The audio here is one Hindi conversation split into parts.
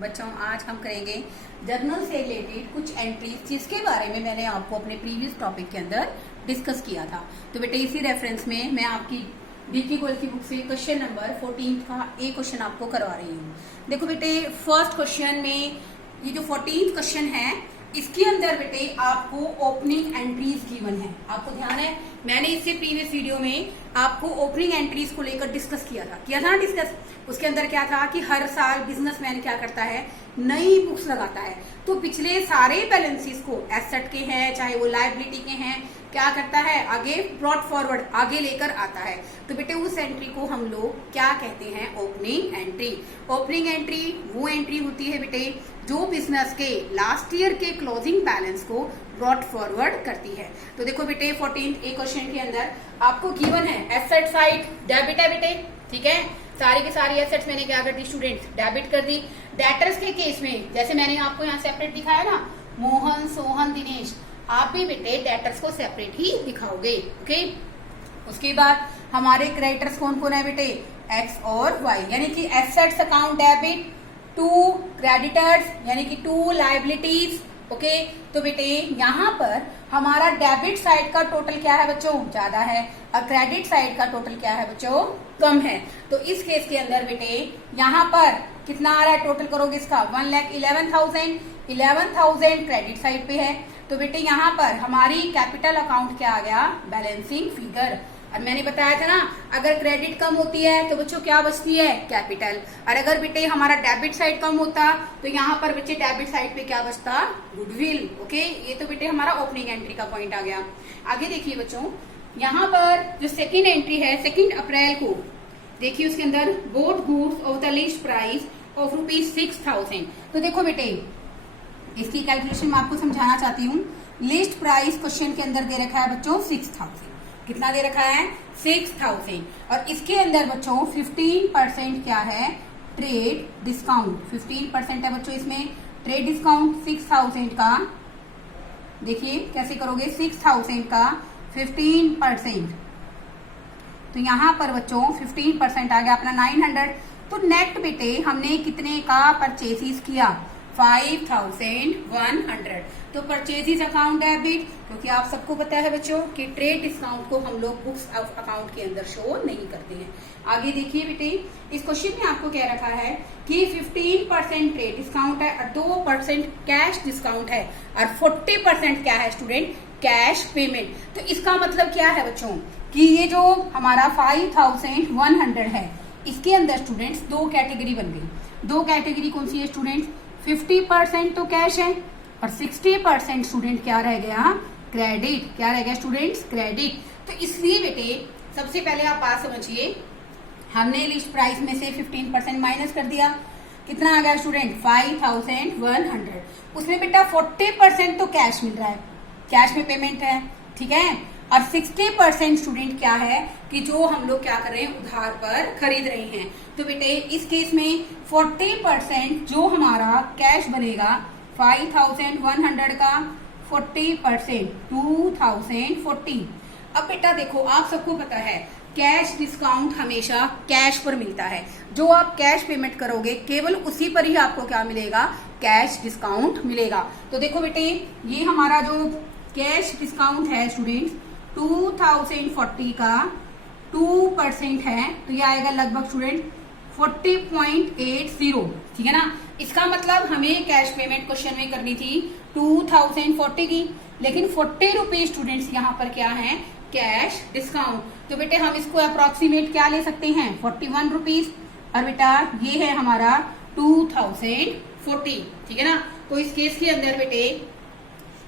बच्चों आज हम करेंगे जर्नल से रिलेटेड कुछ एंट्रीज जिसके बारे में मैंने आपको अपने प्रीवियस टॉपिक के अंदर डिस्कस किया था। तो बेटे इसी रेफरेंस में मैं आपकी डीके गोयल की बुक से क्वेश्चन नंबर 14 का एक क्वेश्चन आपको करवा रही हूँ। देखो बेटे फर्स्ट क्वेश्चन में ये जो 14th क्वेश्चन है इसके अंदर बेटे आपको ओपनिंग एंट्रीज गिवन है। आपको ध्यान है मैंने इससे प्रीवियस वीडियो में आपको ओपनिंग एंट्रीज को लेकर डिस्कस किया था डिस्कस। उसके अंदर क्या था कि हर साल बिजनेसमैन क्या करता है, नई बुक्स लगाता है। तो पिछले सारे बैलेंसेस को एसेट के हैं चाहे वो लायबिलिटी के हैं क्या करता है, आगे ब्रॉड फॉरवर्ड आगे लेकर आता है। तो बेटे उस एंट्री को हम लोग क्या कहते हैं, ओपनिंग एंट्री। ओपनिंग एंट्री वो एंट्री होती है बेटे जो बिजनेस के लास्ट ईयर के क्लोजिंग बैलेंस को ब्रॉड फॉरवर्ड करती है। तो देखो बेटे 14 एक क्वेश्चन के अंदर आपको गिवन है एसेट साइड डेबिट है बेटे, ठीक है। सारी की सारी एसेट्स मैंने क्या कर दी स्टूडेंट्स, डेबिट कर दी। डेटर्स के केस में जैसे मैंने आपको यहाँ सेपरेट दिखाया ना, मोहन सोहन दिनेश, आप भी बेटे डेटर्स को सेपरेट ही दिखाओगे, ओके। उसके बाद हमारे क्रेडिटर्स कौन कौन है बेटे, एक्स और वाई, यानी कि assets account debit, to creditors यानी कि टू लायबिलिटीज, ओके। तो बेटे यहाँ पर हमारा डेबिट साइड का टोटल क्या है बच्चों, ज्यादा है, और क्रेडिट साइड का टोटल क्या है बच्चों, कम है। तो इस केस के अंदर बेटे यहाँ पर कितना आ रहा है, टोटल करोगे इसका 1,11,000 क्रेडिट साइड पे है। तो बेटे यहाँ पर हमारी कैपिटल अकाउंट क्या आ गया, बैलेंसिंग फिगर। और मैंने बताया था ना अगर क्रेडिट कम होती है तो बच्चों क्या बचती है, कैपिटल। और अगर बेटे हमारा डेबिट साइड कम होता तो यहाँ पर बच्चे डेबिट साइड पे क्या बचता, गुडविल, ओके। ये तो बेटे हमारा ओपनिंग एंट्री का पॉइंट आ गया। आगे देखिए बच्चों यहाँ पर जो सेकेंड एंट्री है 2 अप्रैल को, देखिए उसके अंदर boat goods of the list price of ₹6,000। तो देखो बेटे इसकी कैलकुलेशन मैं आपको समझाना चाहती हूँ। लिस्ट प्राइस क्वेश्चन के अंदर दे रखा है बच्चों 6,000, कितना दे रखा है 6,000, और इसके अंदर बच्चों 15% क्या है, ट्रेड डिस्काउंट 15% है बच्चों इसमें ट्रेड डिस्काउंट 6,000 का। देखिए कैसे करोगे, 6,000 का 15%, तो यहाँ पर बच्चों 15% आ गया अपना 900। तो नेट बेटे हमने कितने का परचेसिस किया, 5,100। तो परचेजिस अकाउंट डेबिट, क्योंकि आप सबको पता है बच्चों कि ट्रेड डिस्काउंट को हम लोग बुक्स ऑफ अकाउंट के अंदर शो नहीं करते हैं। आगे देखिए बेटे इस क्वेश्चन में आपको क्या रखा है कि 15% ट्रेड डिस्काउंट है और 2% कैश डिस्काउंट है और 40% क्या है स्टूडेंट, कैश पेमेंट। तो इसका मतलब क्या है बच्चों कि ये जो हमारा 5,100 है इसके अंदर स्टूडेंट्स दो कैटेगरी बन गई। दो कैटेगरी कौन सी है स्टूडेंट्स, 50% तो कैश है और 60% स्टूडेंट क्या रह गया, क्रेडिट। क्या रह गया स्टूडेंट्स, क्रेडिट। तो इसलिए बेटे सबसे पहले आप बात समझिए, हमने लिस्ट प्राइस में से 15% माइनस कर दिया, कितना आ गया स्टूडेंट 5,100। उसमें बेटा 40% तो कैश मिल रहा है, कैश में पेमेंट है, ठीक है। और 60% स्टूडेंट क्या है कि जो हम लोग क्या कर रहे हैं, उधार पर खरीद रहे हैं। तो बेटे इस केस में 40% जो हमारा कैश बनेगा 5,100 का 40% 2,040। अब बेटा देखो आप सबको पता है कैश डिस्काउंट हमेशा कैश पर मिलता है। जो आप कैश पेमेंट करोगे केवल उसी पर ही आपको क्या मिलेगा, कैश डिस्काउंट मिलेगा। तो देखो बेटे ये हमारा जो कैश डिस्काउंट है स्टूडेंट्स 2,040 का 2% है, तो ये आएगा लगभग स्टूडेंट 40.80, ठीक है ना। इसका मतलब हमें कैश पेमेंट क्वेश्चन में करनी थी 2,040 की, लेकिन 40 रुपीज स्टूडेंट्स यहाँ पर क्या है, कैश डिस्काउंट। तो बेटे हम इसको अप्रोक्सीमेट क्या ले सकते हैं, 41 रुपीज, और बेटा ये है हमारा 2,040, ठीक है ना। तो इस केस के अंदर बेटे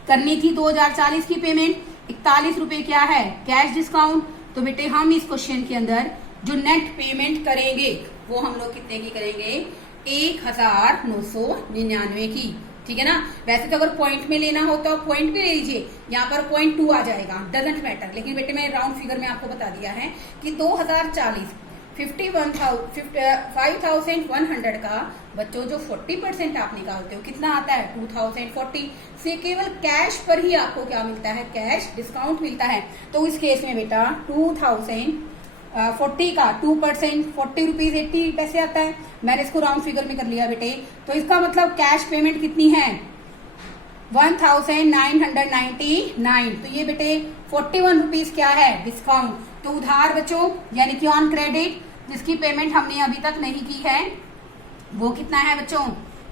करनी थी 2,040 की पेमेंट, 41 रुपए क्या है, कैश डिस्काउंट। तो बेटे हम इस क्वेश्चन के अंदर जो नेट पेमेंट करेंगे वो हम लोग कितने की करेंगे, 1,999 की, ठीक है ना। वैसे तो अगर पॉइंट में लेना हो तो पॉइंट में ले लीजिए, यहाँ पर 0.2 आ जाएगा, डजेंट मैटर। लेकिन बेटे मैं राउंड फिगर में आपको बता दिया है कि 2,040 5,100 का बच्चों जो 40% आप निकालते हो कितना आता है, 2,040 से केवल कैश पर ही आपको क्या मिलता है, कैश डिस्काउंट मिलता है। तो इस केस में बेटा 2,000 40 का 2%, 40 रुपीज 80 पैसे आता है। मैंने इसको राउंड फिगर में कर लिया बेटे। तो इसका मतलब कैश पेमेंट कितनी है 1999। तो ये बेटे 41 रुपीज क्या है डिस्काउंट। तो उधार बच्चों यानी कि ऑन क्रेडिट जिसकी पेमेंट हमने अभी तक नहीं की है वो कितना है बच्चों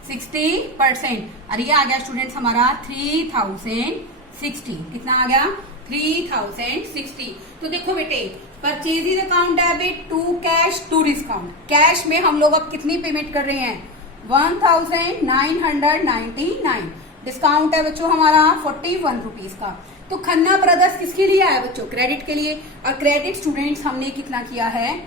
60%। और ये आ गया स्टूडेंट्स हमारा 3060। कितना आ गया 3060। तो देखो बेटे purchasing account debit to cash to discount. Cash में हम लोग अब कितनी पेमेंट कर रहे हैं 1999। डिस्काउंट है बच्चों हमारा 41 रुपीज का। तो खन्ना ब्रदर्स किसके लिए आया बच्चों क्रेडिट के लिए। और क्रेडिट स्टूडेंट्स हमने कितना किया है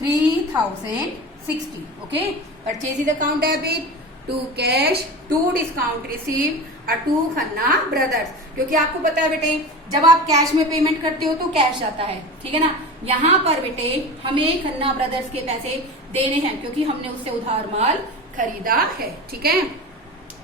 3060। Okay purchasing account debit to cash to discount receive और टू खन्ना ब्रदर्स। क्योंकि आपको पता है बेटे जब आप कैश में पेमेंट करते हो तो कैश आता है ठीक है ना। यहाँ पर बेटे हमें खन्ना ब्रदर्स के पैसे देने हैं क्योंकि हमने उससे उधार माल खरीदा है ठीक है।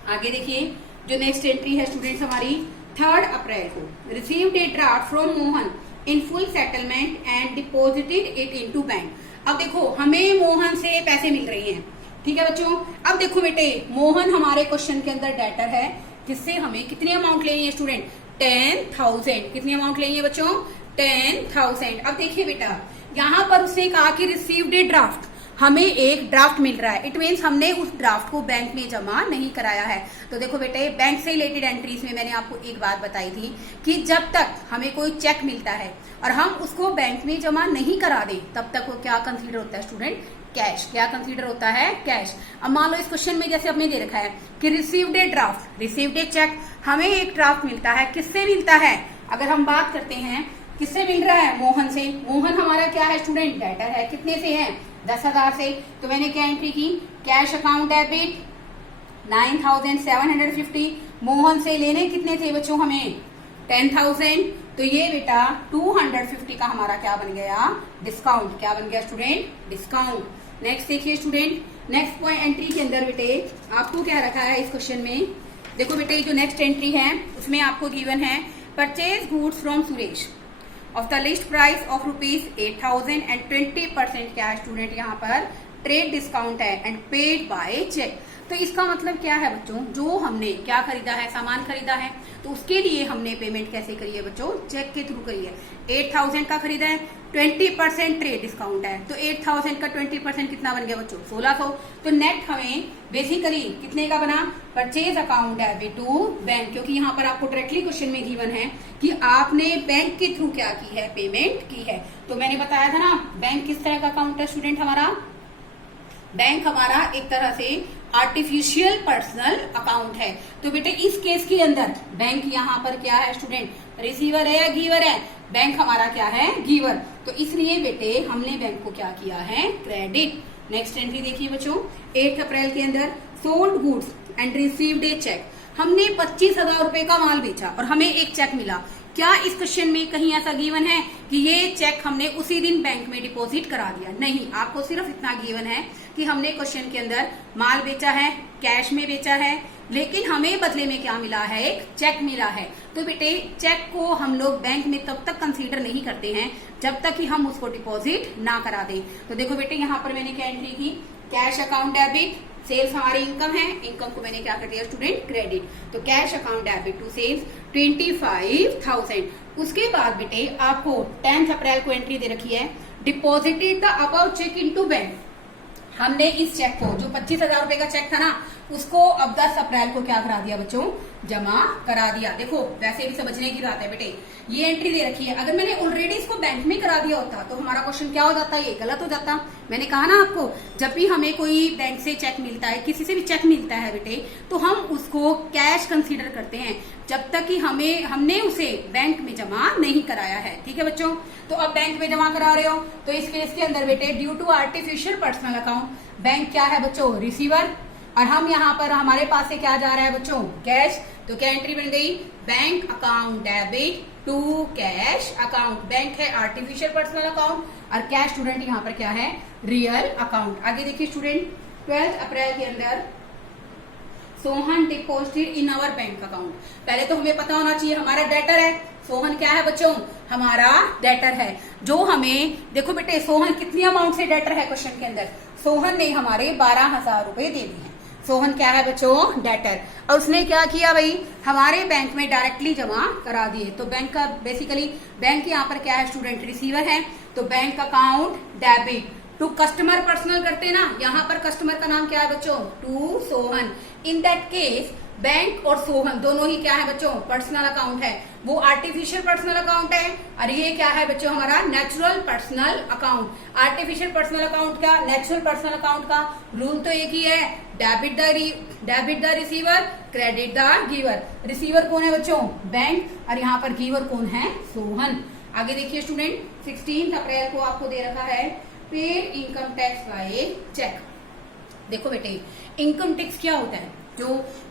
आगे देखिए जो नेक्स्ट एंट्री है स्टूडेंट्स हमारी 3 अप्रैल को received a draft from Mohan in full settlement and deposited it into bank. अब देखो हमें मोहन से पैसे मिल रहे हैं ठीक है बच्चों। अब देखो बेटे मोहन हमारे क्वेश्चन के अंदर डेटर है जिससे हमें कितनी अमाउंट लेनी है स्टूडेंट 10,000। कितनी अमाउंट लेनी है बच्चों 10,000। अब देखिए बेटा यहाँ पर उसने कहा कि रिसीव्ड ए ड्राफ्ट हमें एक ड्राफ्ट मिल रहा है। इट मीन्स हमने उस ड्राफ्ट को बैंक में जमा नहीं कराया है। तो देखो बेटे बैंक से रिलेटेड एंट्रीज में मैंने आपको एक बात बताई थी कि जब तक हमें कोई चेक मिलता है और हम उसको बैंक में जमा नहीं करा दें तब तक वो क्या कंसीडर होता है स्टूडेंट कैश। क्या कंसीडर होता है कैश। अब मान लो इस क्वेश्चन में जैसे आपने दे रखा है कि received a draft received a cheque हमें एक ड्राफ्ट मिलता है। किससे मिलता है अगर हम बात करते हैं किससे मिल रहा है मोहन से। मोहन हमारा क्या है स्टूडेंट डेटर है। कितने से है 10,000 से। तो मैंने क्या एंट्री की कैश अकाउंट डेबिट 9,750। मोहन से लेने कितने थे बच्चों हमें 10,000। तो ये बेटा 250 का हमारा क्या बन गया डिस्काउंट। क्या बन गया स्टूडेंट डिस्काउंट। नेक्स्ट देखिए स्टूडेंट नेक्स्ट पॉइंट एंट्री के अंदर बेटे आपको क्या रखा है इस क्वेश्चन में। देखो बेटे जो नेक्स्ट एंट्री है उसमें आपको गिवन है purchase goods from Suresh of the list price of ₹8,000 and 20% क्या है स्टूडेंट यहाँ पर ट्रेड डिस्काउंट है एंड पेड बाय चेक। तो इसका मतलब क्या है बच्चों जो हमने क्या खरीदा है सामान खरीदा है तो उसके लिए हमने पेमेंट कैसे करी है बच्चों चेक के थ्रू करी है। 8,000 का खरीदा है 20% ट्रेड डिस्काउंट है तो 8,000 का 20% कितना बन गया बच्चों 1,600। तो नेट हमें बेसिकली कितने का बना purchase account debit to bank. क्योंकि यहाँ पर आपको डायरेक्टली क्वेश्चन में गिवन है कि आपने बैंक के थ्रू क्या की है पेमेंट की है। तो मैंने बताया था ना बैंक किस तरह का अकाउंट है स्टूडेंट हमारा। बैंक हमारा एक तरह से आर्टिफिशियल पर्सनल अकाउंट है। तो बेटे इस केस के अंदर बैंक यहाँ पर क्या है स्टूडेंट रिसीवर है या गिवर है। बैंक हमारा क्या है गिवर। तो इसलिए बेटे हमने बैंक को क्या किया है क्रेडिट। नेक्स्ट एंट्री देखिए बच्चों 8 अप्रैल के अंदर sold goods and received a cheque. हमने 25,000 रुपए का माल बेचा और हमें एक चेक मिला। क्या इस क्वेश्चन में कहीं ऐसा गिवन है कि ये चेक हमने उसी दिन बैंक में डिपॉजिट करा दिया। नहीं आपको सिर्फ इतना गिवन है कि हमने क्वेश्चन के अंदर माल बेचा है कैश में बेचा है लेकिन हमें बदले में क्या मिला है एक चेक मिला है। तो बेटे चेक को हम लोग बैंक में तब तक कंसीडर नहीं करते हैं जब तक कि हम उसको डिपॉजिट ना करा दें। तो देखो बेटे यहाँ पर मैंने क्या एंट्री की कैश अकाउंट डेबिट सेल्स हमारी इनकम है इनकम को मैंने क्या कर दिया स्टूडेंट क्रेडिट। तो cash account debit to sales 25,000। उसके बाद बेटे आपको 10 अप्रैल को एंट्री दे रखी है deposited the about cheque into bank. हमने इस चेक को जो 25,000 रुपए का चेक था ना उसको अब 10 अप्रैल को क्या करा दिया बच्चों जमा करा दिया। देखो वैसे भी समझने की बात है बेटे ये एंट्री दे रखी है अगर मैंने ऑलरेडी इसको बैंक में करा दिया होता तो हमारा क्वेश्चन क्या हो जाता ये गलत हो जाता। मैंने कहा ना आपको जब भी हमें कोई बैंक से चेक मिलता है किसी से भी चेक मिलता है बेटे तो हम उसको कैश कंसीडर करते हैं जब तक कि हमने उसे बैंक में जमा नहीं कराया है। ठीक है बच्चों। तो अब बैंक में जमा करा रहे हो तो इस केस के अंदर बेटे due to artificial personal account bank क्या है बच्चों रिसीवर और हम यहाँ पर हमारे पास से क्या जा रहा है बच्चों कैश। तो क्या एंट्री बन गई bank account debit to cash account. Bank है आर्टिफिशियल पर्सनल अकाउंट और कैश स्टूडेंट यहाँ पर क्या है रियल अकाउंट। आगे देखिए स्टूडेंट 12 अप्रैल के अंदर Sohan deposited in our bank account. पहले तो हमें पता होना चाहिए हमारा डेटर है, सोहन क्या है बच्चों, हमारा डेटर है। जो हमें देखो बेटे सोहन कितनी अमाउंट से डेटर है क्वेश्चन के अंदर, सोहन ने हमारे 12,000 रुपए दे दिए हैं। सोहन क्या है बच्चों, डेटर। और उसने क्या किया भाई, हमारे बैंक में डायरेक्टली जमा करा दिए। तो बैंक का बेसिकली बैंक यहाँ पर क्या है स्टूडेंट, रिसीवर है। तो bank account debit to customer personal करते ना, यहाँ पर कस्टमर का नाम क्या है बच्चों, to Sohan. In that case bank और सोहन दोनों ही क्या है बच्चों, पर्सनल अकाउंट है। वो आर्टिफिशियल पर्सनल अकाउंट है और ये क्या है बच्चों, हमारा natural personal account. Artificial personal account का, नेचुरल पर्सनल अकाउंट का रूल तो एक ही है, debit the receiver, credit the giver. Receiver कौन है बच्चों, बैंक, और यहाँ पर गिवर कौन है, सोहन। आगे देखिए स्टूडेंट, 16 अप्रैल को आपको दे रखा है paid income tax by cheque. देखो बेटे इनकम टैक्स क्या होता है, जो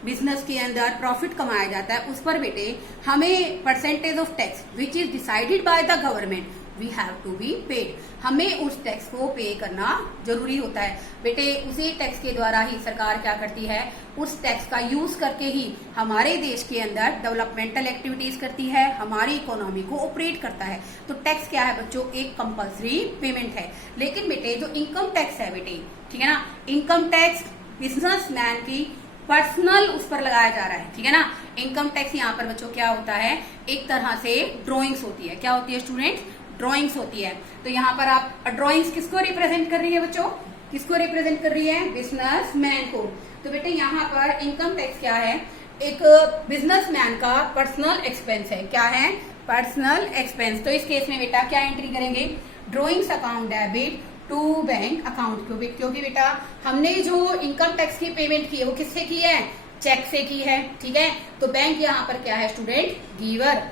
बिजनेस के अंदर प्रॉफिट कमाया जाता है उस पर बेटे हमें percentage of tax which is decided by the government we have to be paid. हमें उस टैक्स को पे करना जरूरी होता है बेटे। उसी टैक्स के द्वारा ही सरकार क्या करती है, उस टैक्स का यूज करके ही हमारे देश के अंदर डेवलपमेंटल एक्टिविटीज करती है, हमारी इकोनॉमी को ऑपरेट करता है। तो टैक्स क्या है बच्चों, एक कंपल्सरी पेमेंट है। लेकिन बेटे जो इनकम टैक्स है बेटे, ठीक है ना, इनकम टैक्स बिजनेसमैन की पर्सनल उस पर लगाया जा रहा है, ठीक है ना। इनकम टैक्स यहाँ पर बच्चों क्या होता है, एक तरह से ड्रॉइंग्स होती है। क्या होती है स्टूडेंट, ड्रॉइंग्स होती है। तो यहाँ पर आप ड्रॉइंग्स किसको रिप्रेजेंट कर रही है बच्चों, किसको रिप्रेजेंट कर रही है, बिजनेसमैन को। तो बेटे यहाँ पर इनकम टैक्स क्या है, एक बिजनेसमैन का पर्सनल एक्सपेंस है। क्या है, पर्सनल एक्सपेंस। तो इस केस में बेटा क्या एंट्री करेंगे, drawings account debit to bank account. क्योंकि बेटा हमने जो इनकम टैक्स की पेमेंट की है वो किससे की है, चेक से की है, ठीक है। तो बैंक यहाँ पर क्या है स्टूडेंट, गिवर।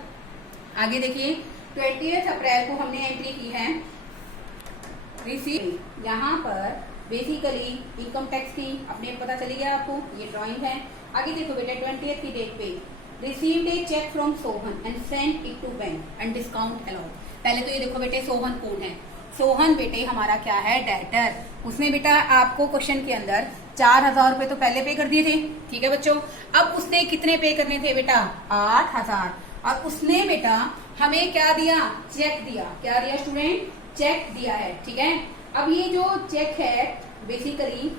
आगे देखिए 20 अप्रैल को हमने एंट्री की है रिसीव। यहाँ पर बेसिकली इनकम टैक्स की अपने पता चली गया आपको, ये ड्राइंग है। आगे देखो बेटा 20 की डेट पे received a cheque from Sohan and sent it to bank and discount allowed. पहले तो ये देखो बेटे सोहन कौन है, सोहन बेटे हमारा क्या है, डेटर। उसने बेटा आपको क्वेश्चन के अंदर 4,000 रुपए तो पहले पे कर दिए थे, ठीक है बच्चों। अब उसने कितने पे करने थे बेटा, 8,000। और उसने बेटा हमें क्या दिया, चेक दिया। क्या दिया स्टूडेंट, चेक दिया है, ठीक है। अब ये जो चेक है बेसिकली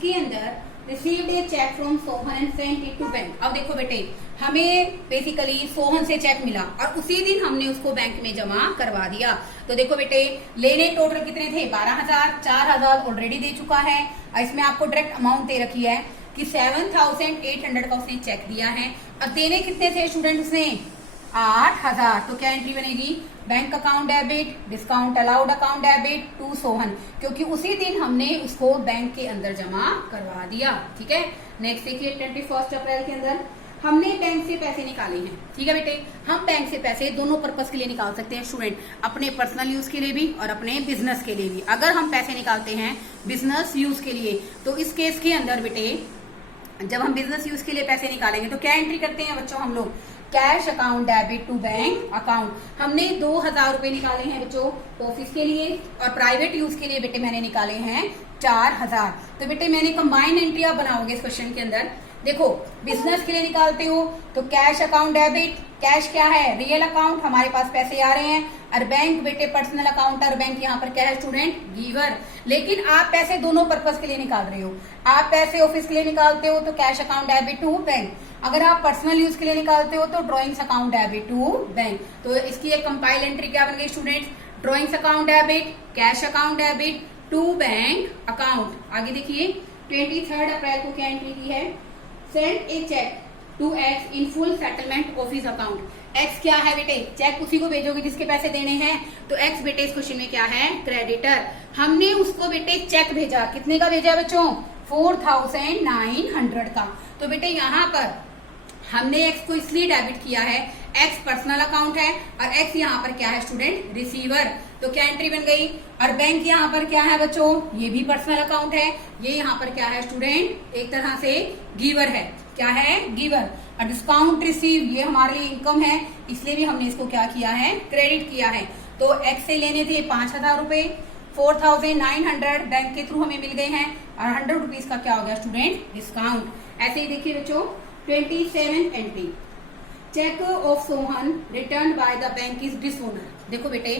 के अंदर received a cheque from Sohan and sent it to bank. अब देखो बेटे हमें बेसिकली सोहन से चेक मिला और उसी दिन हमने उसको बैंक में जमा करवा दिया। तो देखो बेटे लेने टोटल कितने थे, 12,000, 4,000 ऑलरेडी दे चुका है। और इसमें आपको डायरेक्ट अमाउंट दे रखी है कि 7,800 का उसने चेक दिया है। और देने कितने थे स्टूडेंट उसने, 8,000। तो क्या एंट्री बनेगी, bank account debit, discount allowed account debit to Sohan, क्योंकि उसी दिन हमने उसको बैंक के अंदर जमा करवा दिया, ठीक है। नेक्स्ट देखिए 21 अप्रैल के अंदर हमने बैंक से पैसे निकाले हैं, ठीक है बेटे। हम बैंक से पैसे दोनों पर्पस के लिए निकाल सकते हैं स्टूडेंट, अपने पर्सनल यूज के लिए भी और अपने बिजनेस के लिए भी। अगर हम पैसे निकालते हैं बिजनेस यूज के लिए तो इस केस के अंदर बेटे जब हम बिजनेस यूज के लिए पैसे निकालेंगे तो क्या एंट्री करते हैं बच्चों हम लोग, cash account debit to bank account. हमने 2,000 रुपए निकाले हैं बच्चों ऑफिस के लिए और प्राइवेट यूज के लिए बेटे मैंने निकाले हैं 4,000। तो बेटे मैंने कंबाइंड एंट्री आप बनाओगे इस क्वेश्चन के अंदर। देखो बिजनेस के लिए निकालते हो तो कैश अकाउंट डेबिट, कैश क्या है, रियल अकाउंट, हमारे पास पैसे आ रहे हैं। और बैंक बेटे पर्सनल अकाउंट, और बैंक यहाँ पर क्या है स्टूडेंट, गिवर। लेकिन आप पैसे दोनों पर्पस के लिए निकाल रहे हो। आप पैसे ऑफिस के लिए निकालते हो तो cash account debit to bank, अगर आप पर्सनल यूज के लिए निकालते हो तो drawings account debit to bank. तो इसकी एक कंपाइल एंट्री क्या बन गई students, drawings account debit, cash account debit to bank account. आगे देखिए 23 अप्रैल को क्या एंट्री की है, send a cheque to X in full settlement office account. X क्या है बेटे, चेक उसी को भेजोगे जिसके पैसे देने हैं। तो एक्स बेटे इस क्वेश्चन में क्या है, क्रेडिटर। हमने उसको बेटे चेक भेजा, कितने का भेजा बच्चों, 4,900 का। तो बेटे यहाँ पर हमने एक्स को इसलिए डेबिट किया है, एक्स पर्सनल अकाउंट है और एक्स यहाँ पर क्या है स्टूडेंट, रिसीवर। तो क्या एंट्री बन गई। और बैंक यहाँ पर क्या है बच्चों, ये भी पर्सनल अकाउंट है, ये यहाँ पर क्या है स्टूडेंट, एक तरह से गिवर है। क्या है, गिवर। और डिस्काउंट रिसीव ये हमारे लिए इनकम है, इसलिए भी हमने इसको क्या किया है, क्रेडिट किया है। तो एक्स से लेने थे 5,000 रुपए 4900 बैंक के थ्रू हमें मिल गए हैं और 100 रुपीज का क्या हो गया स्टूडेंट डिस्काउंट। ऐसे ही देखिए बच्चों 27 entry, cheque of Sohan return by the bank is dishonour. देखो बेटे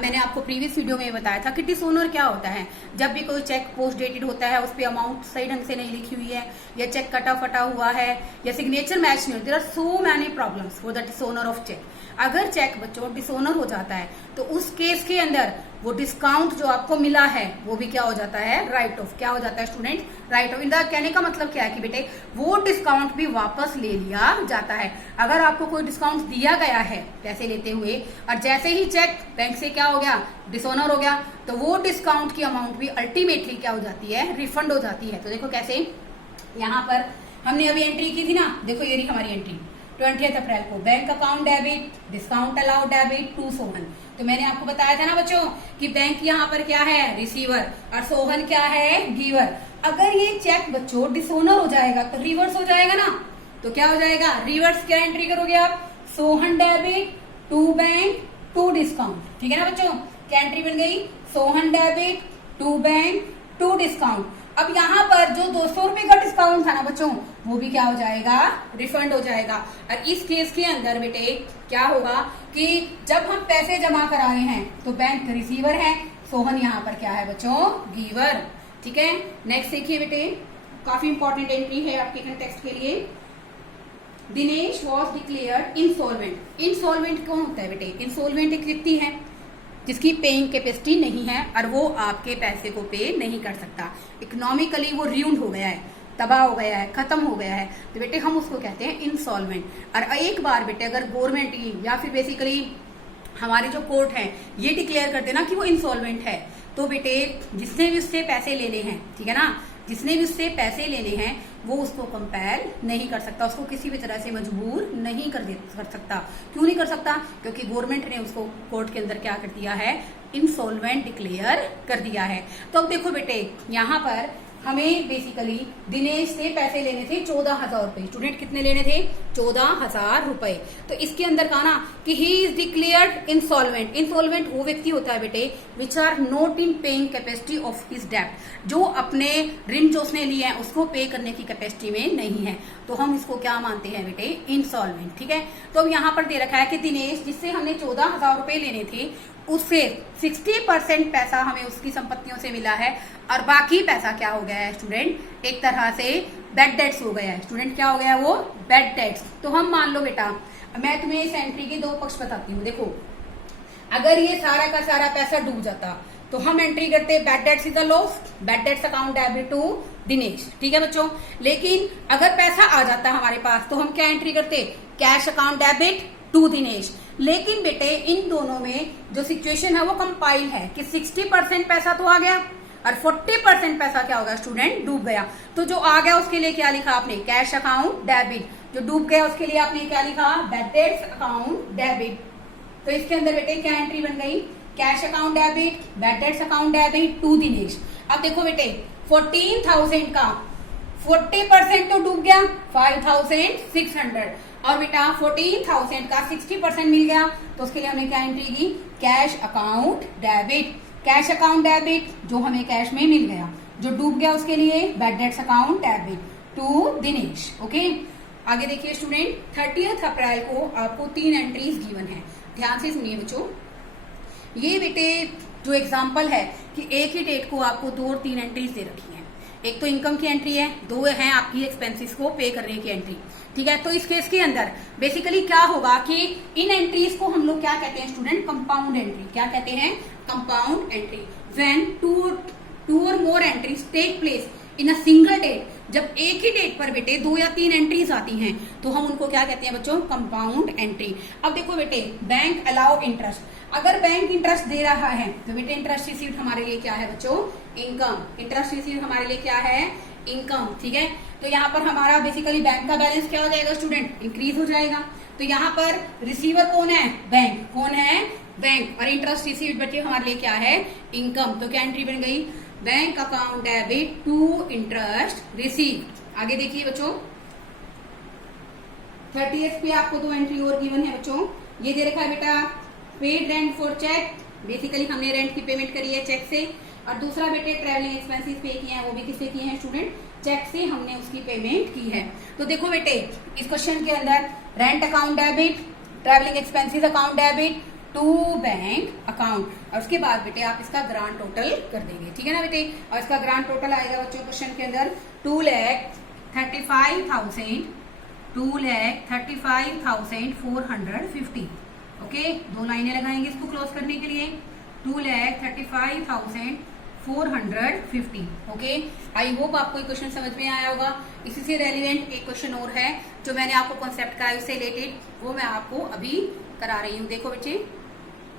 मैंने आपको प्रीवियस वीडियो में बताया था कि डिसओनर क्या होता है। जब भी कोई चेक पोस्ट डेटेड होता है, उस पर अमाउंट सही ढंग से नहीं लिखी हुई है, या चेक कटा फटा हुआ है, या सिग्नेचर मैच नहीं, there are so many problems for the dishonour of cheque. अगर चेक बच्चों डिसओनर हो जाता है तो उस केस के अंदर वो डिस्काउंट जो आपको मिला है वो भी क्या हो जाता है, राइट ऑफ। क्या हो जाता है स्टूडेंट, राइट ऑफ। इनका कहने का मतलब क्या है कि बेटे वो डिस्काउंट भी वापस ले लिया जाता है। अगर आपको कोई डिस्काउंट दिया गया है पैसे लेते हुए और जैसे ही चेक बैंक से क्या हो गया, डिसऑनर हो गया, तो वो डिस्काउंट की अमाउंट भी अल्टीमेटली क्या हो जाती है, रिफंड हो जाती है। तो देखो कैसे, यहाँ पर हमने अभी एंट्री की थी ना, देखो ये रही हमारी एंट्री 20 अप्रैल को, bank account debit, discount allowed debit to Sohan. तो मैंने आपको बताया था ना बच्चों कि बैंक यहाँ पर क्या है, रिसीवर, और सोहन क्या है, गिवर। अगर ये चेक बच्चों डिसऑनर हो जाएगा तो रिवर्स हो जाएगा ना, तो क्या हो जाएगा, रिवर्स क्या एंट्री करोगे आप, Sohan debit to bank to discount. ठीक है ना बच्चों, क्या एंट्री बन गई, Sohan debit to bank to discount. अब यहाँ पर जो 200 रुपए का डिस्काउंट था ना बच्चों, वो भी क्या हो जाएगा, रिफंड हो जाएगा। और इस केस के अंदर बेटे क्या होगा कि जब हम पैसे जमा करा रहे हैं तो बैंक रिसीवर है, सोहन यहाँ पर क्या है बच्चों, गिवर। ठीक है, नेक्स्ट देखिए बेटे, काफी इंपॉर्टेंट एंट्री है आपके कंटेक्स्ट के लिए। Dinesh was declared insolvent. Insolvent कौन होता है बेटे, इंसॉल्वेंट एक व्यक्ति है जिसकी पेइंग कैपेसिटी नहीं है और वो आपके पैसे को पे नहीं कर सकता, इकोनॉमिकली वो र्यून्ड हो गया है, तबाह हो गया है, खत्म हो गया है, तो बेटे हम उसको कहते हैं इंसॉल्वेंट। और एक बार बेटे अगर गवर्नमेंट की या फिर बेसिकली हमारे जो कोर्ट है ये डिक्लेयर कर देना कि वो इंसॉल्वेंट है, तो बेटे जिसने भी उससे पैसे लेने हैं, ठीक है ना, जिसने भी उससे पैसे लेने हैं वो उसको कंपेल नहीं कर सकता, उसको किसी भी तरह से मजबूर नहीं कर सकता। क्यों नहीं कर सकता, क्योंकि गवर्नमेंट ने उसको कोर्ट के अंदर क्या कर दिया है, इंसॉल्वेंट डिक्लेयर कर दिया है। तो अब देखो बेटे यहाँ पर हमें बेसिकली दिनेश से पैसे लेने थे 14,000 रुपए। स्टूडेंट कितने लेने थे, 14,000 रुपए। तो इसके अंदर कहा ना कि he is declared insolvent. Insolvent वो व्यक्ति होता है बेटे which are not in paying capacity of his डेब्ट, जो अपने ऋण जो उसने लिए हैं उसको पे करने की कैपेसिटी में नहीं है, तो हम इसको क्या मानते हैं बेटे, इंसॉल्वेंट। ठीक है, तो अब यहाँ पर दे रखा है कि दिनेश जिससे हमने 14,000 रुपए लेने थे उससे 60% पैसा हमें उसकी संपत्तियों से मिला है और बाकी पैसा क्या हो गया है स्टूडेंट, एक तरह से बैड डेट्स हो गया है। स्टूडेंट क्या हो गया है वो, बैड डेट्स। तो हम मान लो बेटा, मैं तुम्हें इस एंट्री के दो पक्ष बताती हूँ। देखो अगर ये सारा का सारा पैसा डूब जाता तो हम एंट्री करते bad debts is a loss, bad debts account debit to Dinesh. ठीक है बच्चों, लेकिन अगर पैसा आ जाता हमारे पास तो हम क्या एंट्री करते, cash account debit to Dinesh. लेकिन बेटे इन दोनों में जो सिचुएशन है वो कंपाइल है कि 60% पैसा तो आ गया और 40% पैसा क्या होगा स्टूडेंट, डूब गया। तो जो आ गया उसके लिए क्या लिखा आपने, कैश अकाउंट डेबिट, जो डूब गया उसके लिए आपने क्या लिखा, बैड डेट्स अकाउंट डेबिट। तो इसके अंदर बेटे क्या एंट्री बन गई, cash account debit, bad debts account debit to Dinesh. अब देखो बेटे 14,000 का 40% तो डूब गया, 5,600, और बेटा 14,000 का 60% मिल गया, तो उसके लिए हमने क्या एंट्री की, cash account debit. Cash account debit जो हमें कैश में मिल गया, जो डूब गया उसके लिए bad debts account debit to Dinesh. Okay, आगे देखिए स्टूडेंट, 30 अप्रैल को आपको 3 एंट्रीज गिवन है। ध्यान से सुनिए बच्चों, ये बेटे जो एग्जाम्पल है कि एक ही डेट को आपको 2 और 3 एंट्रीज दे रखी है। एक तो इनकम की एंट्री है, 2 है आपकी एक्सपेंसेस को पे करने की एंट्री। ठीक है, तो इस केस के अंदर बेसिकली क्या होगा कि इन एंट्रीज को हम लोग क्या कहते हैं स्टूडेंट, कंपाउंड एंट्री। क्या कहते हैं, कंपाउंड एंट्री। व्हेन टू और more entries take place in a single date, जब एक ही डेट पर बेटे 2 या 3 एंट्रीज आती हैं तो हम उनको क्या कहते हैं बच्चों, कंपाउंड एंट्री। अब देखो बेटे, बैंक अलाउ इंटरेस्ट, अगर बैंक इंटरेस्ट दे रहा है तो बेटे इंटरेस्ट रिसीव्ड हमारे लिए क्या है बच्चों, इनकम। इंटरेस्ट रिसीव्ड हमारे लिए क्या है, इनकम। ठीक है, तो यहाँ पर हमारा बेसिकली बैंक का बैलेंस क्या हो जाएगा स्टूडेंट, इंक्रीज हो जाएगा। तो यहाँ पर रिसीवर कौन है, बैंक। कौन है, बैंक। और इंटरेस्ट रिसीव्ड बच्चे हमारे लिए क्या है, इनकम। तो क्या एंट्री बन गई, bank account debit to interest received. आगे देखिए बच्चों, 30th पे आपको 2 एंट्री और गिवन है बच्चों। ये दे रखा है बेटा, paid rent for cheque basically हमने रेंट की पेमेंट करी है चेक से, और दूसरा बेटे ट्रैवलिंग एक्सपेंसेस पे किए हैं, वो भी किससे किए हैं स्टूडेंट, चेक से हमने उसकी पेमेंट की है। तो देखो बेटे इस क्वेश्चन के अंदर rent account debit, travelling expenses account debit to bank account, और उसके बाद बेटे आप इसका ग्रांड टोटल कर देंगे, ठीक है ना बेटे। और इसका ग्रांड टोटल आएगा बच्चों क्वेश्चन के अंदर 2,35,450। ओके, दो लाइनें लगाएंगे इसको क्लोज करने के लिए, 2,35,450। ओके, आई होप आपको ये क्वेश्चन समझ में आया होगा। इसी से रेलिवेंट एक क्वेश्चन और है जो मैंने आपको कॉन्सेप्ट कराया उससे रिलेटेड, वो मैं आपको अभी करा रही हूँ। देखो बच्चे,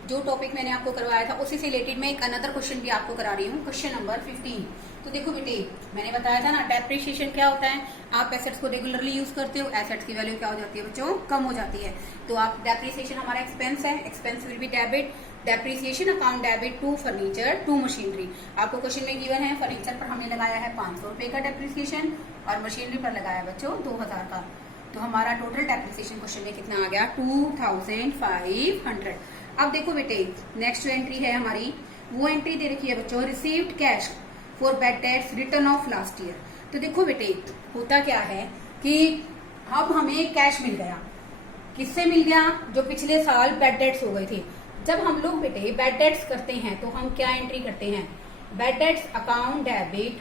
जो टॉपिक मैंने आपको करवाया था उसी से रिलेटेड मैं एक अनदर क्वेश्चन भी आपको करा रही हूँ, क्वेश्चन नंबर 15। तो देखो बेटे मैंने बताया था ना डेप्रिसिएशन क्या होता है, आप एसेट्स को रेगुलरली यूज करते हो, एसेट्स की वैल्यू क्या हो जाती है बच्चों, कम हो जाती है। तो आप डेप्रिसिएशन हमारा एक्सपेंस है, expense will be debit, depreciation account debit to furniture to machinery. आपको क्वेश्चन में गिवन है फर्नीचर पर हमने लगाया है 500 रुपए का डेप्रिसिएशन और मशीनरी पर लगाया बच्चों 2000 का। तो हमारा टोटल डेप्रिसिएशन क्वेश्चन में कितना आ गया, 2500। अब देखो बेटे नेक्स्ट जो एंट्री है हमारी, वो एंट्री दे रखी है बच्चों received cash for bad debts return of last year. तो देखो बेटे होता क्या है कि अब हमें कैश मिल गया, किससे मिल गया, जो पिछले साल बैड डेट्स हो गए थे। जब हम लोग बेटे बैड डेट्स करते हैं तो हम क्या एंट्री करते हैं, bad debts account debit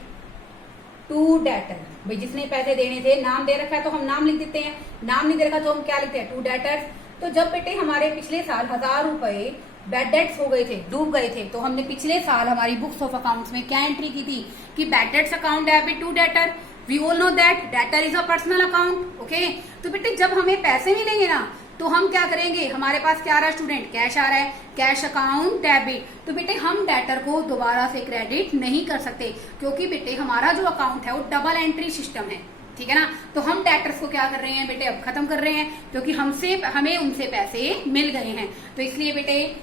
to debtor. भाई जिसने पैसे देने थे, नाम दे रखा है तो हम नाम लिख देते हैं, नाम नहीं दे रखा तो हम क्या लिखते हैं, टू डेटर्स। तो जब बेटे हमारे पिछले साल 1000 रुपए बैड डेट्स हो गए थे, डूब गए थे, तो हमने पिछले साल हमारी बुक्स ऑफ अकाउंट्स में क्या एंट्री की थी कि bad debts account debit to debtor. We all know that debtor is a personal account. Okay, तो बेटे जब हमें पैसे मिलेंगे ना तो हम क्या करेंगे, हमारे पास क्या आ रहा है स्टूडेंट, कैश आ रहा है, कैश अकाउंट डेबिट। तो बेटे हम डेटर को दोबारा से क्रेडिट नहीं कर सकते क्योंकि बेटे हमारा जो अकाउंट है वो डबल एंट्री सिस्टम है, ठीक है ना। तो हम डेटर्स को क्या कर रहे हैं बेटे, अब खत्म कर रहे हैं क्योंकि हमें उनसे पैसे मिल गए हैं। तो इसलिए बेटे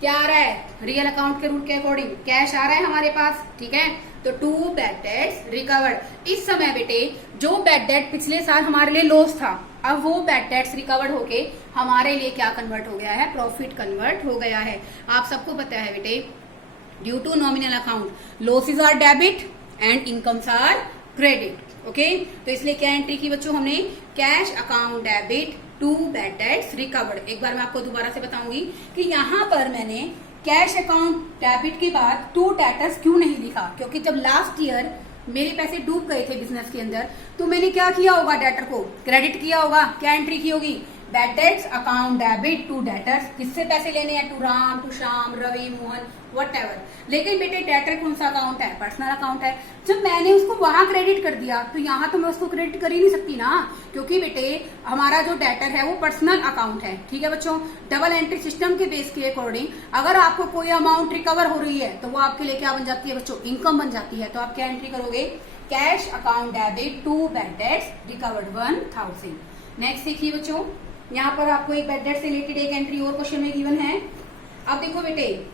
क्या आ रहा है, रियल अकाउंट के रूल के अकॉर्डिंग कैश आ रहा है हमारे पास, ठीक है। तो टू बैड डेट्स रिकवर्ड। इस समय बेटे जो बैड डेट पिछले साल हमारे लिए लॉस था, अब वो बैड डेट्स रिकवर्ड होके हमारे लिए क्या कन्वर्ट हो गया है, प्रॉफिट कन्वर्ट हो गया है। आप सबको पता है बेटे due to nominal account losses are debit and incomes are credit. Okay, तो इसलिए क्या एंट्री की बच्चों हमने, cash account debit to bad debts recovered. एक बार मैं आपको दोबारा से बताऊंगी कि यहाँ पर मैंने कैश अकाउंट डेबिट के बाद टू डेटर्स क्यों नहीं लिखा, क्योंकि जब लास्ट ईयर मेरे पैसे डूब गए थे बिजनेस के अंदर तो मैंने क्या किया होगा, डेटर को क्रेडिट किया होगा। क्या एंट्री की होगी, bad debts account debit to debtors. किससे पैसे लेने हैं, to Ram, to Shyam, Ravi, Mohan, whatever. लेकिन बेटे डेटर कौन सा अकाउंट है, पर्सनल अकाउंट है। जब मैंने उसको वहां क्रेडिट कर दिया तो यहाँ तो मैं उसको क्रेडिट कर ही नहीं सकती ना, क्योंकि बेटे हमारा जो डेटर है वो पर्सनल अकाउंट है, ठीक है बच्चों। डबल एंट्री सिस्टम के बेस के अकॉर्डिंग अगर आपको कोई अमाउंट रिकवर हो रही है तो वो आपके लिए क्या बन जाती है बच्चों, इनकम बन जाती है। तो आप क्या एंट्री करोगे, cash account debit to bad debts recovered 1000। Next देखिए बच्चों, यहाँ पर आपको एक बैड डेट से रिलेटेड एक एंट्री और क्वेश्चन में गिवन है। अब देखो बेटे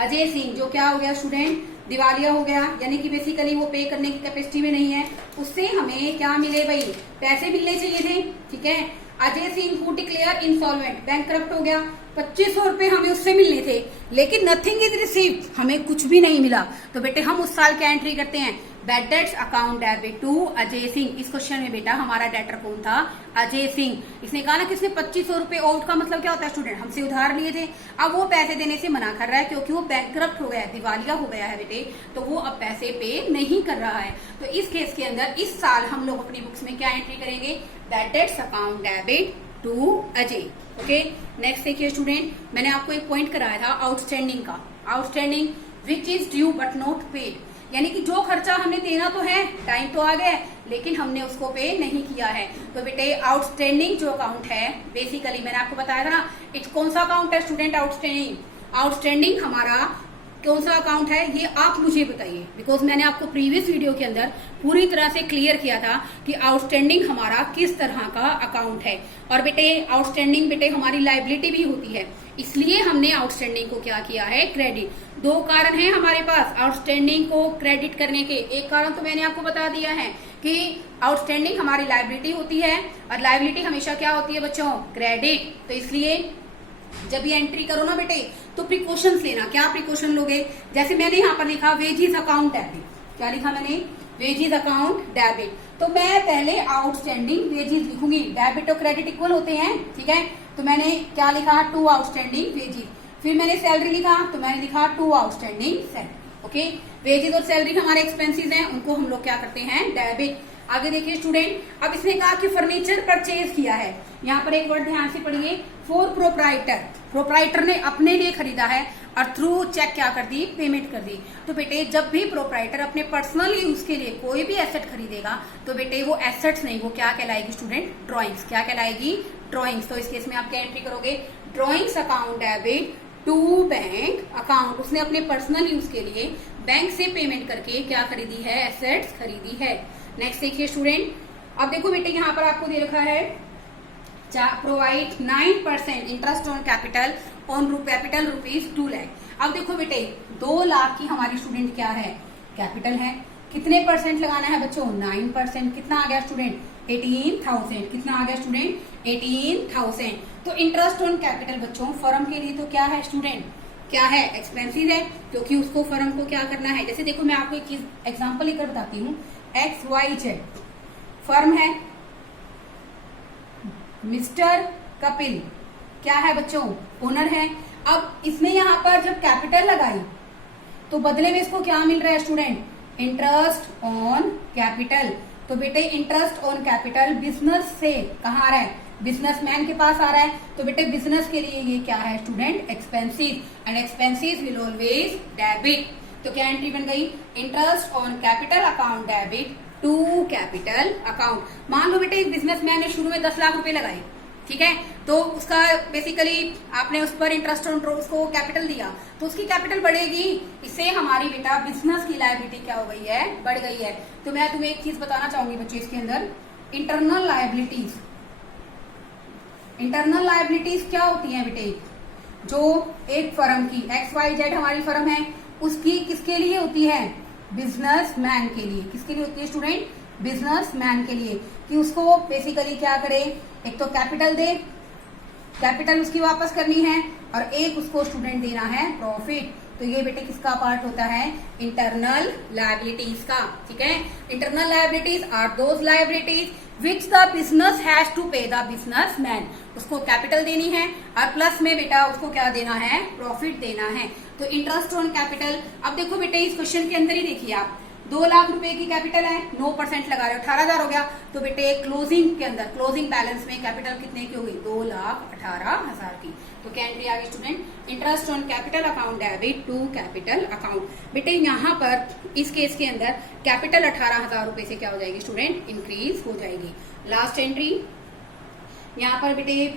अजय सिंह जो क्या हो गया स्टूडेंट, दिवालिया हो गया, यानी कि बेसिकली वो पे करने की कैपेसिटी में नहीं है, उससे हमें क्या मिले भाई, पैसे मिलने चाहिए थे, ठीक है। Ajay Singh who declare insolvent, bankrupt हो गया, 2500 रुपए हमें उससे मिलने थे, लेकिन नथिंग इज रिसीव्ड, हमें कुछ भी नहीं मिला। तो बेटे हम उस साल क्या एंट्री करते हैं, bad debts account debit to Ajay Singh. इस क्वेश्चन में बेटा हमारा डेटर कौन था, अजय सिंह। इसने कहा ना किसने 2500 रुपए, आउट का मतलब क्या होता है स्टूडेंट, हमसे उधार लिए थे, अब वो पैसे देने से मना कर रहा है क्योंकि वो बैंकक्रप्ट हो गया है, दिवालिया हो गया है बेटे, तो वो अब पैसे पे नहीं कर रहा है। तो इस केस के अंदर इस साल हम लोग अपनी बुक्स में क्या एंट्री करेंगे, bad debts account debit to Ajay. Okay, next देखिए स्टूडेंट, मैंने आपको एक पॉइंट कराया था आउटस्टैंडिंग का, outstanding which is due but not paid, यानी कि जो खर्चा हमने देना तो है, टाइम तो आ गया लेकिन हमने उसको पे नहीं किया है। तो बेटे आउटस्टैंडिंग जो अकाउंट है, बेसिकली मैंने आपको बताया था ना, इट कौन सा अकाउंट है स्टूडेंट, आउटस्टैंडिंग। आउटस्टैंडिंग हमारा कौन सा अकाउंट है ये आप मुझे बताइए, बिकॉज मैंने आपको प्रीवियस वीडियो के अंदर पूरी तरह से क्लियर किया था कि आउटस्टैंडिंग हमारा किस तरह का अकाउंट है। और बेटे आउटस्टैंडिंग बेटे हमारी लाइबिलिटी भी होती है, इसलिए हमने आउटस्टैंडिंग को क्या किया है, क्रेडिट। दो कारण हैं हमारे पास आउटस्टैंडिंग को क्रेडिट करने के। एक कारण तो मैंने आपको बता दिया है कि आउटस्टैंडिंग हमारी लाइबिलिटी होती है और लाइबिलिटी हमेशा क्या होती है बच्चों, क्रेडिट। तो इसलिए जब ये एंट्री करो ना बेटे तो प्रिकॉशंस लेना, क्या प्रिकॉशन लोगे? जैसे मैंने यहाँ पर लिखा वेजिज अकाउंट डेबिट, क्या लिखा मैंने? Wages account debit. तो मैं पहले आउटस्टैंडिंग वेजिज लिखूंगी, डेबिट और क्रेडिट इक्वल होते हैं, ठीक है। तो मैंने क्या लिखा? 2 आउटस्टैंडिंग वेजिज। फिर मैंने सैलरी लिखा, तो मैंने लिखा 2 आउटस्टैंडिंग सैलरी। ओके, वेजिज और सैलरी हमारे एक्सपेंसेस हैं, उनको हम लोग क्या करते हैं? डेबिट। आगे देखिए स्टूडेंट, अब इसने कहा कि फर्नीचर परचेज किया है। यहाँ पर एक वर्ड ध्यान से पढ़िए, फॉर प्रोप्राइटर। प्रोप्राइटर ने अपने लिए खरीदा है और थ्रू चेक क्या कर दी? पेमेंट कर दी। तो बेटे जब भी प्रोप्राइटर अपने पर्सनल यूज के लिए कोई भी एसेट खरीदेगा तो बेटे वो एसेट्स नहीं, वो क्या कहलाएगी स्टूडेंट? ड्रॉइंग्स। क्या कहलाएगी? ड्रॉइंग्स। तो इस केस में आप क्या एंट्री करोगे? Drawings account debit to bank account. उसने अपने पर्सनल यूज के लिए बैंक से पेमेंट करके क्या खरीदी है? एसेट्स खरीदी है। नेक्स्ट देखिए स्टूडेंट, अब देखो बेटे यहाँ पर आपको दे रखा है provide 9% interest on capital on capital ₹2 lakh. अब देखो बेटे 2 लाख की हमारी स्टूडेंट क्या है? कैपिटल है। कितने परसेंट लगाना है बच्चों? 9%। कितना आ गया स्टूडेंट? 18,000। कितना आ गया स्टूडेंट? 18,000। तो इंटरेस्ट ऑन कैपिटल बच्चों फर्म के लिए तो क्या है स्टूडेंट? क्या है? एक्सपेंसिव है, क्योंकि उसको फर्म को क्या करना है? जैसे देखो मैं आपको एक चीज एग्जांपल लेकर बताती हूँ। XYZ फर्म है, मिस्टर कपिल क्या है बच्चों? ओनर है। अब इसने यहाँ पर जब कैपिटल लगाई तो बदले में इसको क्या मिल रहा है स्टूडेंट? Interest on capital. तो बेटे इंटरेस्ट ऑन कैपिटल बिजनेस से कहाँ आ रहा है? बिजनेसमैन के पास आ रहा है। तो बेटे बिजनेस के लिए ये क्या है student? Expensive, and expensive will always debit. तो क्या एंट्री बन गई? Interest on capital account debit to capital account. मान लो बेटे एक बिजनेसमैन ने शुरू में 10 लाख रुपए लगाए, ठीक है, तो उसका बेसिकली आपने उस पर इंटरेस्ट ऑन उसको कैपिटल दिया तो उसकी कैपिटल बढ़ेगी। इससे हमारी बेटा बिजनेस की लायबिलिटी क्या हो गई है? बढ़ गई है। तो मैं तुम्हें एक चीज बताना चाहूंगी बच्चों, इसके अंदर इंटरनल लायबिलिटीज। इंटरनल लायबिलिटीज क्या होती है बेटे? जो एक फर्म की XYZ हमारी फर्म है, उसकी किसके लिए होती है? बिजनेसमैन के लिए। किसके लिए होती है स्टूडेंट? बिजनेसमैन के लिए, कि उसको बेसिकली क्या करे? एक तो कैपिटल दे, कैपिटल उसकी वापस करनी है, और एक उसको स्टूडेंट देना है प्रॉफिट। तो ये बेटे किसका पार्ट होता है? इंटरनल लायबिलिटीज का, ठीक है। Internal liabilities are those liabilities which the business has to pay the businessman. उसको कैपिटल देनी है और प्लस में बेटा उसको क्या देना है? प्रॉफिट देना है। तो इंटरेस्ट ऑन कैपिटल, अब देखो बेटे इस क्वेश्चन के अंदर ही देखिए आप, 2 लाख रुपए की कैपिटल है, 9% लगा रहे हो, 18,000 हो गया। तो बेटे क्लोजिंग के अंदर क्लोजिंग बैलेंस में कैपिटल कितने की हो गई? 2,18,000 की। तो क्या एंट्री आ गई student? Interest on capital account debit to capital account. बेटे यहाँ पर इस केस के अंदर कैपिटल 18,000 रुपए से क्या हो जाएगी स्टूडेंट? इंक्रीज हो जाएगी। लास्ट एंट्री यहाँ पर बेटे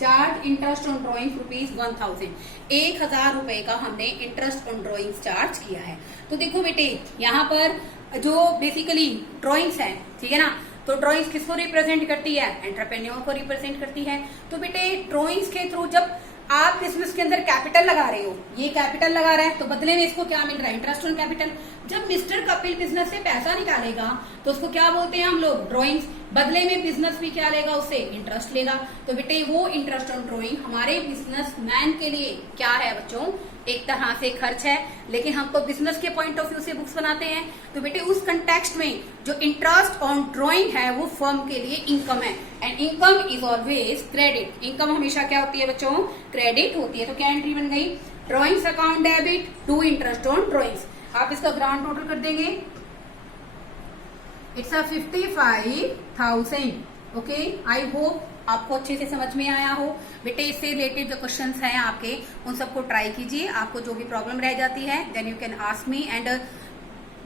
चार्ज इंटरेस्ट ऑन ड्रॉइंग ₹1,000। 1,000 रुपए का हमने इंटरेस्ट ऑन ड्रॉइंग चार्ज किया है। तो देखो बेटे यहाँ पर जो बेसिकली ड्रॉइंग्स है, ठीक है ना, तो ड्रॉइंग्स किसको रिप्रेजेंट करती है? एंटरप्रेन्योर को रिप्रेजेंट करती है। तो बेटे ड्रॉइंग्स के थ्रू जब आप बिजनेस के अंदर कैपिटल लगा रहे हो, ये कैपिटल लगा रहा है, तो बदले में इसको क्या मिल रहा है? Interest on capital. जब मिस्टर कपिल बिजनेस से पैसा निकालेगा तो उसको क्या बोलते हैं हम लोग? ड्रॉइंग्स। बदले में बिजनेस भी क्या लेगा? उससे इंटरेस्ट लेगा। तो बेटे वो इंटरेस्ट ऑन ड्रॉइंग हमारे बिजनेसमैन के लिए क्या है बच्चों? एक तरह से खर्च है, लेकिन हम तो बिजनेस के पॉइंट ऑफ व्यू से बुक्स बनाते हैं। तो बेटे उस कंटेक्स्ट में जो इंटरेस्ट ऑन ड्रॉइंग है वो फर्म के लिए इनकम है, and income is always credit. Income हमेशा क्या होती है बच्चों? क्रेडिट होती है। तो क्या एंट्री बन गई? Drawings account debit to interest on drawings. आप इसका ग्रांड टोटल कर देंगे, इट्स 55,000। ओके, आई होप आपको अच्छे से समझ में आया हो। बेटे इससे रिलेटेड जो क्वेश्चंस हैं आपके उन सबको ट्राई कीजिए। आपको जो भी प्रॉब्लम रह जाती है then you can ask me. And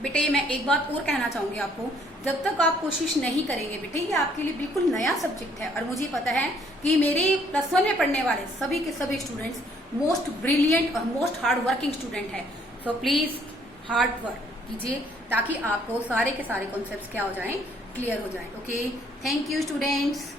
बेटे मैं एक बात और कहना चाहूंगी आपको, जब तक आप कोशिश नहीं करेंगे बेटे, ये आपके लिए बिल्कुल नया सब्जेक्ट है और मुझे पता है कि मेरे +1 में पढ़ने वाले सभी के सभी स्टूडेंट्स मोस्ट ब्रिलियंट और मोस्ट हार्ड वर्किंग स्टूडेंट है। सो प्लीज हार्ड वर्क कीजिए ताकि आपको सारे के सारे कॉन्सेप्ट्स क्या हो जाएं? क्लियर हो जाएं। Okay, thank you students.